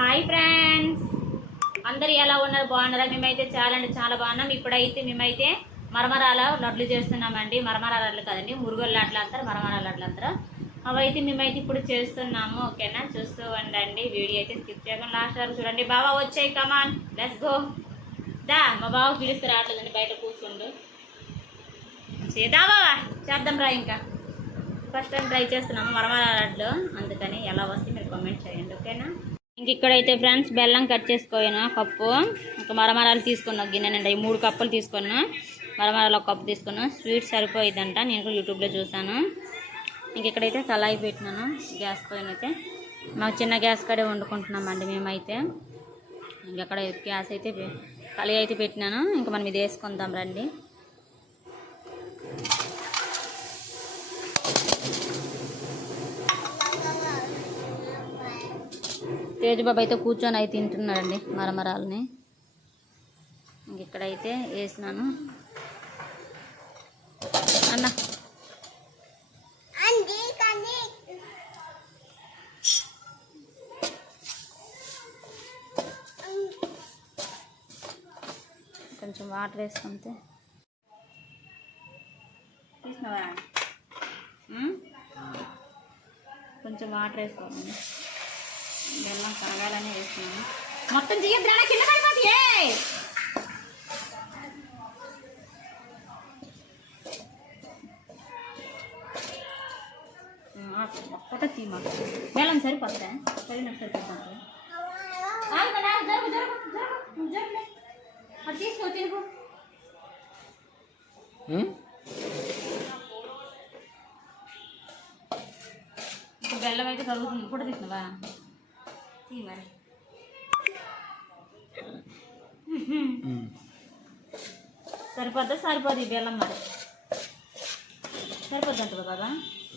Hi friends అందరు ఎలా ఉన్నారు? బాగున్నారా? మేమైతే చాలా అంటే చాలా బాగున్నాం. ఇప్పుడైతే మేమైతే మరమరాల లడ్లు చేస్తున్నామండి. మరమరాల లడ్లు కదండి మురుగుల లడ్లు అంటారు మరమరాల లడ్లు అంటారు. అవైతే మేమైతే ఇప్పుడు చేస్తున్నాము ఓకేనా? చూస్తూ ఉండండి. వీడియో అయితే స్కిప్ చేయకుండా లాస్ట్ వరకు చూడండి. బాబా వచ్చాయి కమాన్ లెట్స్ గో దా మా బావ పిలిస్తే రావట్లేదండి బయట కూర్చుండు. చేద్దా బావా చేద్దాం రా ఇంకా. ఫస్ట్ టైం ట్రై చేస్తున్నాము మరమరాల లడ్లు. అందుకని ఎలా వస్తే మీరు కామెంట్ చేయండి ఓకేనా? ఇంక ఇక్కడైతే ఫ్రెండ్స్ బెల్లం కట్ చేసుకోయాను కప్పు. ఒక మరమరాలు తీసుకున్నాను గిన్నె నిండా మూడు కప్పులు తీసుకున్నా. మరమరాలు ఒక కప్పు తీసుకున్నాను స్వీట్ సరిపోయిందంట నేను కూడా యూట్యూబ్లో చూసాను ఇంక ఇక్కడైతే కళాయి పెట్టినాను గ్యాస్ పైన అయితే మాకు చిన్న గ్యాస్ కడే వండుకుంటున్నామండి మేమైతే. ఇంకక్కడ గ్యాస్ అయితే కళాయి అయితే పెట్టినాను. ఇంకా మనం ఇది వేసుకుందాం రండి. తేజబాబు అయితే కూర్చొని అయితే తింటున్నాడండి మరమరాలని. ఇంక ఇక్కడైతే వేసినాను. అన్న. కొంచెం వాటర్ వేసుకుంటే. తీసినవా? కొంచెం వాటర్ వేసుకోవాలి బెల్లం కరగాలని వేస్తున్నాను మొత్తం దిగద్దు కింద పడిపోతుంది ఏయ్! ఆ, ఒక్కటే తీ మాకు బెల్లం సరిపోతా సరినట్టు సరిపోతుంది ఆగు నాన్న, ఆగు, జరుగు జరుగు జరుగు నువ్వు జరుగులే అది తీసుకో తినుకో ఇప్పుడు బెల్లం అయితే కరుగుతుంది ఇప్పుడు తీసినవా తీ మరి. సరిపోద్దా? సరిపోదు బెల్లం మరి. సరిపోద్ది అంటారు కదా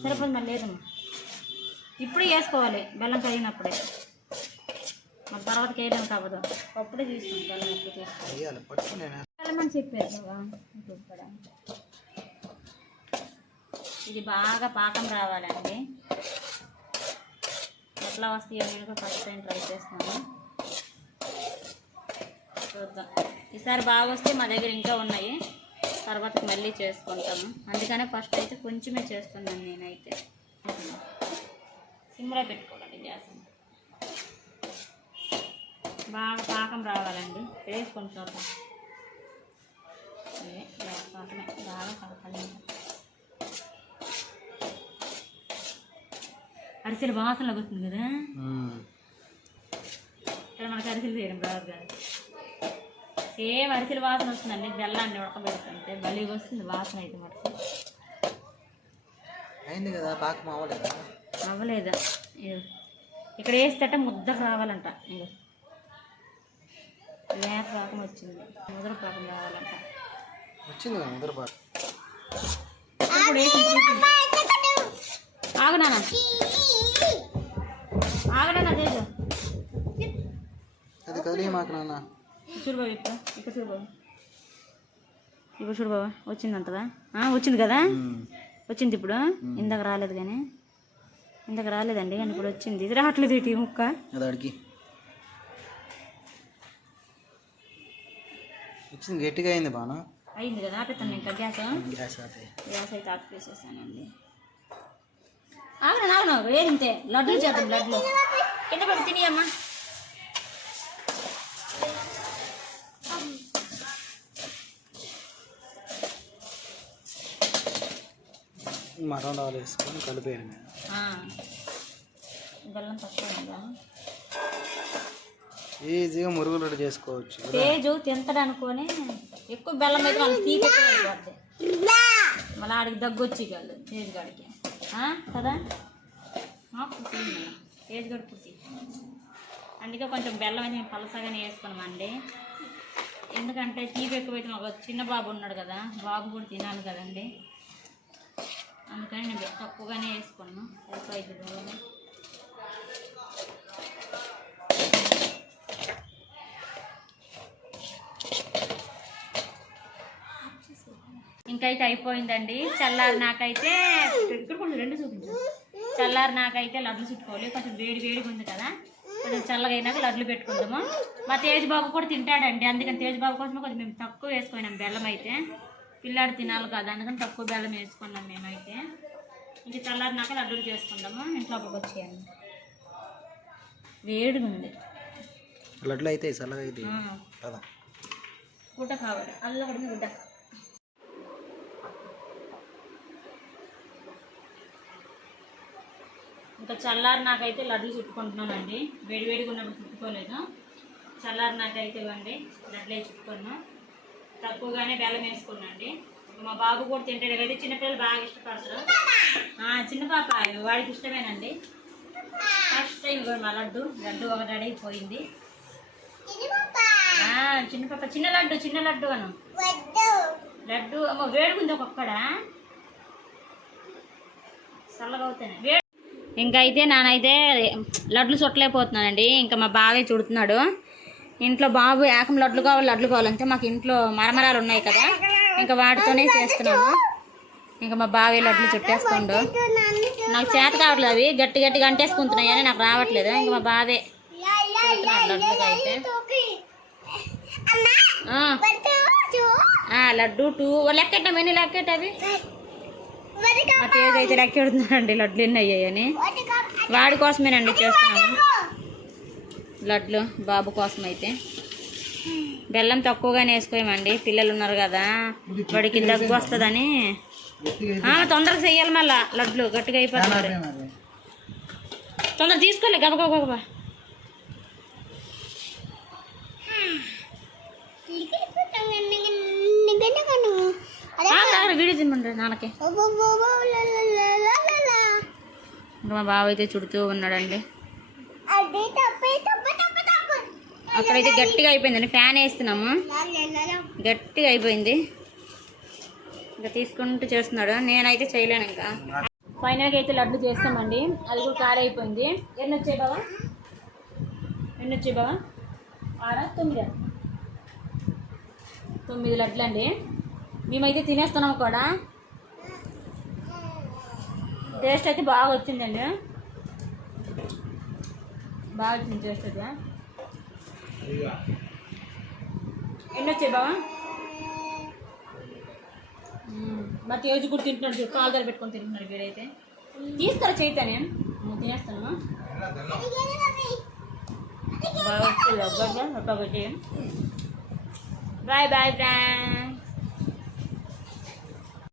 సరిపోద్ది మరి. లేదు ఇప్పుడు వేసుకోవాలి బెల్లం కరిగినప్పుడే. మరి తర్వాత వేయడం కావదు అప్పుడే తీసుకుంటాం బెల్లం పట్టుకునే బెల్లం అని చెప్పారు కదా. ఇది బాగా పాకం రావాలండి. ఎట్లా వస్తాయో నేను ఫస్ట్ టైం ట్రై చేస్తున్నాను. చూద్దాం. ఈసారి బాగా వస్తే మా దగ్గర ఇంకా ఉన్నాయి. తర్వాత మళ్ళీ చేసుకుంటాము. అందుకనే ఫస్ట్ అయితే కొంచెమే చేస్తున్నాను నేనైతే. సిమ్లో పెట్టుకోవాలి గ్యాస్. బాగా పాకం రావాలండి. వేసుకొని పాకమే. బాగా కలపాలి అరిసెలు వాసన వస్తుంది కదా. ఇక్కడ మనకి అరిసెలు చేయడం రాదు కదా. సేమ్ అరిసెల వాసన వస్తుందండి బెల్లాన్ని ఉడకబెడుతుంటే భలే వస్తుంది వాసన అయితే మనకి. అయింది కదా పాకం అవ్వలేదా? అవ్వలేదు. ఇక్కడ వేస్తేట ముద్దకు రావాలంట. ఇదిగో. లేత పాకం వచ్చింది. ముద్ర పాకం రావాలంట. వచ్చింది కదా ముద్ర పాకం. ఇప్పుడు వేసి చూపించు. ఆగు నాన్న. ఆగు నాన్న తేజు అది కదిలే మాకు నాన్న. చూడు బాబు ఇక్కడ చూడు బాబు. ఇప్పుడు చూడు బాబా వచ్చిందంటదా? ఆ, వచ్చింది కదా? వచ్చింది ఇప్పుడు? ఇందాక రాలేదు కానీ. ఇందాక రాలేదండి కానీ ఇప్పుడు వచ్చింది. ఇది రావట్లేదు ఇటు ముక్క. అడిగి. వచ్చింది గట్టిగా అయింది బాను? అయింది కదా ఆపేస్తాను ఇంకా గ్యాస్. గ్యాస్ అయితే గ్యాస్ అయితే ఆపేసేసానండి. ఆగను ఆగను ఏంటే లడ్లు చేద్దాం లడ్లు కింద పడి తినియమ్మా. వేసుకొని కలిపేయడం ఆ. బెల్లం తక్కువ ఈజీగా మురుగులు రెడీ చేసుకోవచ్చు తేజు తింటాడు అనుకొని ఎక్కువ బెల్లం అయితే తీపి అయిపోద్ది మళ్ళీ ఆడికి దగ్గు వచ్చి కాదు తేజు గాడికి. కదా? మాకు ఏజ్ కూడా తేజు పుట్టి అందుకే కొంచెం బెల్లం అనేది పలసగానే వేసుకున్నామండి. ఎందుకంటే తీపి ఎక్కువైతే మాకు చిన్న బాబు ఉన్నాడు కదా బాబు కూడా తినాలి కదండి. అందుకని నేను తక్కువగానే వేసుకున్నాను. సరిపోయింది. ఇంకైతే అయిపోయిందండి. చల్లారి నాకైతే ఇక్కడ కొంచెం రెండు చూపించు. చల్లారి నాకైతే లడ్లు చుట్టుకోవాలి. కొంచెం వేడి వేడిగా ఉంది కదా. కొంచెం చల్లగా అయినాక లడ్లు పెట్టుకుంటాము మా తేజ్ బాబు కూడా తింటాడండి. అందుకని తేజ్ బాబు కోసం కొంచెం మేము తక్కువ వేసుకున్నాం బెల్లం అయితే. పిల్లాడు తినాలి కదా. అందుకని తక్కువ బెల్లం వేసుకున్నాం మేమైతే. ఇంక చల్లారినాక లడ్డూలు చేసుకుందాము. ఇంట్లో వచ్చేయండి వేడిగా ఉంది. లడ్లు అయితే చల్లగా అయితే గుడ్డ కావాలి. అల్ల గుడ్డ. ఇంకా చల్లారి నాకైతే లడ్లు చుట్టుకుంటున్నానండి. వేడి వేడిగా ఉన్నప్పుడు చుట్టుకోలేదు. చల్లారి నాకైతే ఇవ్వండి. లడ్లే అయి తక్కువగానే బెల్లం వేసుకున్నాండి మా బాబు కూడా తింటాడు కదా చిన్నపిల్లలు బాగా ఇష్టపడతారు. చిన్న పాప వాడికి ఇష్టమేనండి. ఫస్ట్ టైం కూడా మా లడ్డు. లడ్డు ఒక రెడీ అయిపోయింది. చిన్న పాప చిన్న లడ్డు చిన్న లడ్డు అను. లడ్డు అమ్మ వేడుకుంది ఒక్కొక్కడ? చల్లగా అవుతాయి. వేడు ఇంకా అయితే నానైతే లడ్లు చుట్టలేకపోతున్నానండి. ఇంకా మా బావే చుడుతున్నాడు. ఇంట్లో బాబు ఏకం లడ్లు కావాలి లడ్లు కావాలంటే మాకు ఇంట్లో మరమరాలు ఉన్నాయి కదా. ఇంకా వాటితోనే చేస్తున్నాము ఇంకా మా బావే లడ్లు చుట్టేస్తుండు. నాకు చేత కావట్లేదు అవి. గట్టి గట్టిగా అంటేసుకుంటున్నాయి అని నాకు రావట్లేదు. ఇంకా మా బావే చుడుతున్నాడు లడ్లుగా అయితే. లడ్డు టూ. లెక్కెట్ట ఎన్ని లెక్కెట్ అవి? మా తేజ్ అయితే లెక్కెడుతున్నాడండి లడ్లు ఎన్ని అయ్యాయని. వాడి కోసమేనండి చేస్తున్నాము లడ్లు బాబు కోసం అయితే బెల్లం తక్కువగానే వేసుకోమండి పిల్లలు ఉన్నారు కదా. వాడికి దగ్గు వస్తుందని. ఆ, తొందరగా చెయ్యాలి మళ్ళా. లడ్లు గట్టిగా అయిపోతున్నారు తొందర తీసుకోలే గబగబ గబగబా వీడియో తినమండి నాన్నకి. ఇంకా మా బావ అయితే చుడుతూ ఉన్నాడండి. అక్కడైతే గట్టిగా అయిపోయిందండి. ఫ్యాన్ వేస్తున్నాము. గట్టిగా అయిపోయింది. ఇంకా తీసుకుంటూ చేస్తున్నాడు. నేనైతే చేయలేను ఇంకా. ఫైనల్గా అయితే లడ్డు చేస్తామండి. అది కూడా కార అయిపోయింది. ఎన్ని వచ్చాయి బావా? ఎన్ని వచ్చాయి బావా? ఆరా? తొమ్మిదా? తొమ్మిది లడ్లు అండి మేమైతే తినేస్తున్నాము కూడా. టేస్ట్ అయితే బాగా వచ్చిందండి. బాగా వచ్చింది టేస్ట్ అయితే. ఎన్ని వచ్చాయి బావా? మా తేజు కూడా తింటున్నాడు చూడు కాలు దగ్గర పెట్టుకొని తింటున్నాడు వీడైతే. తీస్తారా చేయితా నేను తినేస్తాను బాగా వచ్చింది బాయ్ బాయ్ ఫ్రెండ్.